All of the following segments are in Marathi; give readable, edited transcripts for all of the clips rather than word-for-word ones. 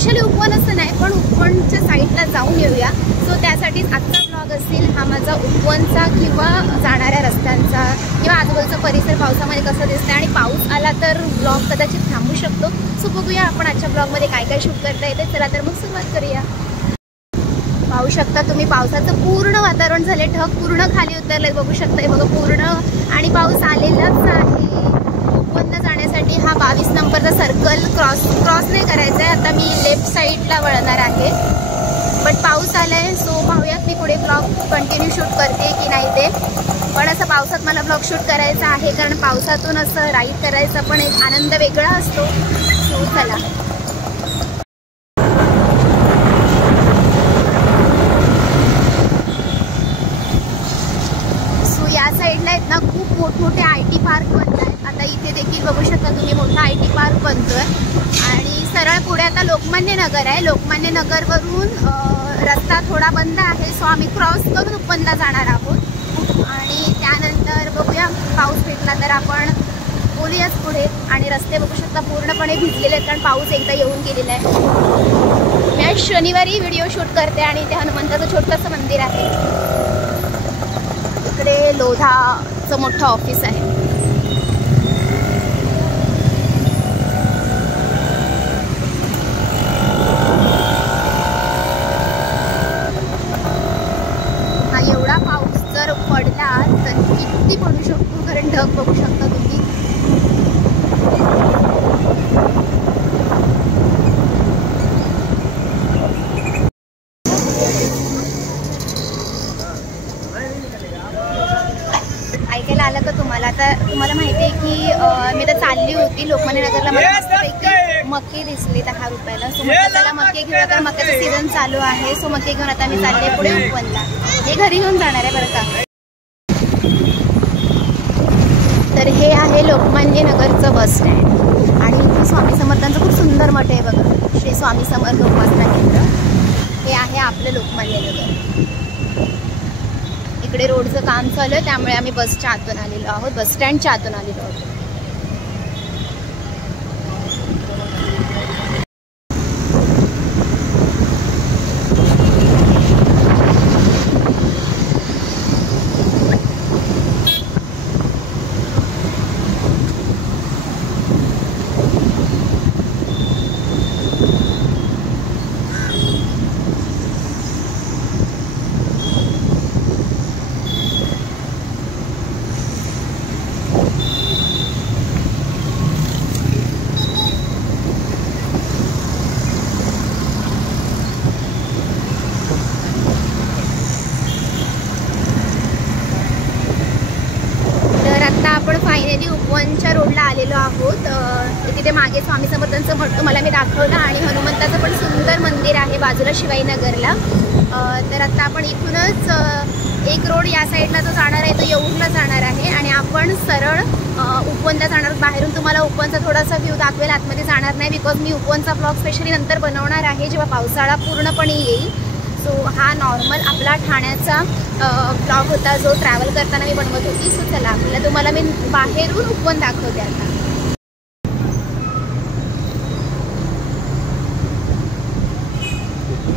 स्पेशली उपवन असं नाही, पण उपवनच्या साईडला जाऊन येऊया. सो त्यासाठीच आजचा ब्लॉग असेल हा माझा उपवनचा किंवा जाणाऱ्या रस्त्यांचा किंवा आजूबाजूचा परिसर पावसामध्ये कसं दिसतं. आणि पाऊस आला तर ब्लॉग कदाचित थांबू शकतो. सो बघूया आपण आजच्या ब्लॉगमध्ये काय काय शूट करता येते. चला तर मग सुरुवात करूया. पाहू शकता तुम्ही पावसाचं पूर्ण वातावरण झाले, ढग पूर्ण खाली उतरले बघू शकता. बघा पूर्ण आणि पाऊस आलेलाच आहे. उपवनला जाण्यासाठी हा 22 नंबरचा सर्कल क्रॉस नाही करायचा आहे. आता मी लेफ्ट साईडला वळणार आहे, बट पाऊस आलाय. सो पाहूयात मी पुढे ब्लॉग कंटिन्यू शूट करते की नाही ते. पण असं पावसात मला ब्लॉग शूट करायचा आहे, कारण पावसातून असं राईड करायचा पण एक आनंद वेगळा असतो. सो चला. साईडला आहेत ना खूप मोठमोठे IT पार्क बनत आहेत. आता इथे देखील बघू शकता तुम्ही मोठा IT पार्क बनतोय. आणि सरळ पुढे आता लोकमान्य नगर आहे. लोकमान्य नगरवरून रस्ता थोडा बंद आहे. सो आम्ही क्रॉस करून उपवनला जाणार आहोत. आणि त्यानंतर बघूया पाऊस भेटला तर आपण बोलूयाच पुढे. आणि रस्ते बघू शकता पूर्णपणे भिजलेले आहेत, कारण पाऊस एकदा येऊन गेलेला आहे. मी आज शनिवारी व्हिडिओ शूट करते आणि ते हनुमंताचं छोटंसं मंदिर आहे. इकडे लोधाचं मोठं ऑफिस आहे. हा एवढा पाऊस जर पडला तर किती पडू शकतो, कारण ढग बघू शकता तुम्ही. ऐकायला आलं का तुम्हाला? आता तुम्हाला माहिती आहे की मी तर चालली होती लोकमान्य नगरला. मला मस्तपैकी मके दिसली 10 रुपयाला. सो म्हटलं त्याला मके घेऊया, तर मक्याचं सीझन चालू आहे. सो मके घेऊन आता मी चालले पुढे उपवनला. हे घरी घेऊन जाणार आहे बरं का. तर हे आहे लोकमान्य नगरचं बस स्टँड. आणि इथे स्वामी समर्थांचं खूप सुंदर मठ आहे बघा, श्री स्वामी समर्थ उपासना केंद्र. हे आहे आपलं लोकमान्य नगर. इकडे रोडचं काम चालू आहे, त्यामुळे आम्ही बसच्या आतून आलेलो आहोत, बस स्टँडच्या आतून आलेलो आहोत. आपण फायनली उपवनच्या रोडला आलेलो आहोत. तिथे मागे स्वामी समर्थांचं मठ तुम्हाला मी दाखवलं आणि हनुमंताचं पण सुंदर मंदिर आहे बाजूला शिवाईनगरला. तर आता आपण इथूनच एक रोड या साईडला जो जाणार आहे तो येऊरला जाणार आहे आणि आपण सरळ उपवनला जाणार. बाहेरून तुम्हाला उपवनचा थोडासा व्ह्यू दाखवेल, आतमध्ये जाणार नाही, बिकॉज मी उपवनचा ब्लॉग स्पेशली नंतर बनवणार आहे जेव्हा पावसाळा पूर्णपणे येईल. सो हा नॉर्मल आपला ठाण्याचा ब्लॉग होता जो ट्रॅव्हल करताना मी बनवत होती. सो चला आपल्याला तुम्हाला मी बाहेरून उपवन दाखवते आता.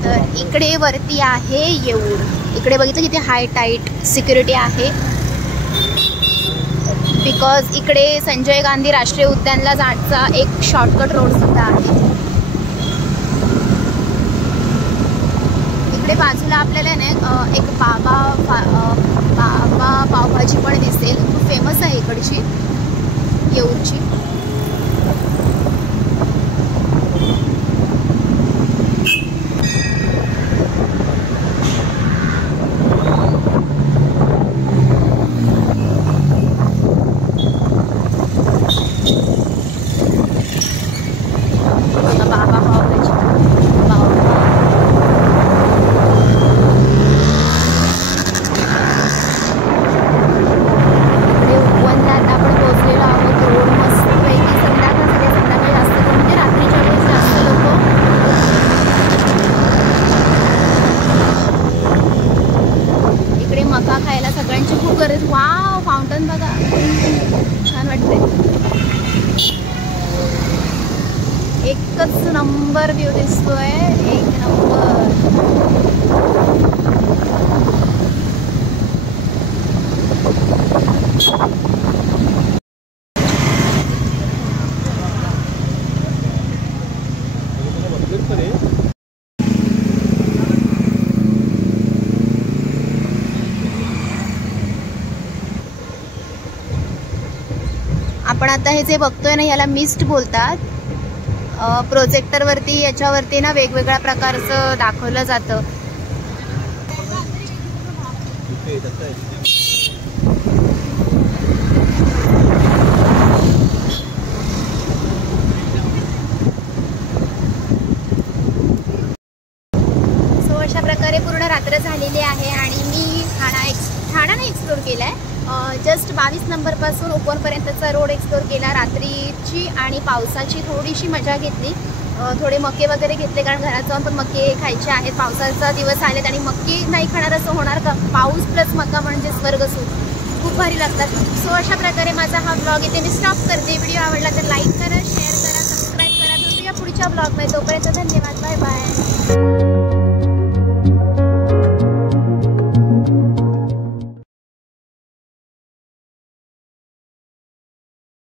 तर इकडे वरती आहे येऊर. इकडे बघितलं किती हाय टाईट सिक्युरिटी आहे, बिकॉज इकडे संजय गांधी राष्ट्रीय उद्यानला जायचा एक शॉर्टकट रोड सुद्धा आहे. इकडे बाजूला आपल्याला ना एक बाबा पावभाजी पण दिसेल, खूप फेमस आहे इकडची येऊरची. वाव, फाउंटन बघा, छान वाटते. एकच एकच नंबर व्ह्यू दिसतोय, एक नंबर. आपण आता हे जे बघतोय ना याला मिस्ट बोलतात. प्रोजेक्टरवरती याच्यावरती ना वेगवेगळ्या प्रकारचं दाखवलं जातं. सो अशा प्रकारे पूर्ण रात्र झालेली आहे आणि मी ठाणा नाही एक्सप्लोर केलाय. जस्ट 22 नंबरपासून उपवनपर्यंतचा रोड एक्सप्लोर केला रात्रीची आणि पावसाची थोडीशी मजा घेतली. थोडे मके वगैरे घेतले कारण घरात जाऊन पण मके खायचे आहेत. पावसाचा दिवस आलेत आणि मके नाही खाणार असं होणार का? पाऊस प्लस मका म्हणजे स्वर्ग सुख, खूप भारी लागतात. सो अशा प्रकारे माझा हा ब्लॉग इथे मी स्टॉप करते. व्हिडिओ आवडला तर लाईक करा, शेअर करा, सबस्क्राईब करा. भेटूया पुढच्या ब्लॉगमध्ये. तोपर्यंत धन्यवाद, बाय बाय.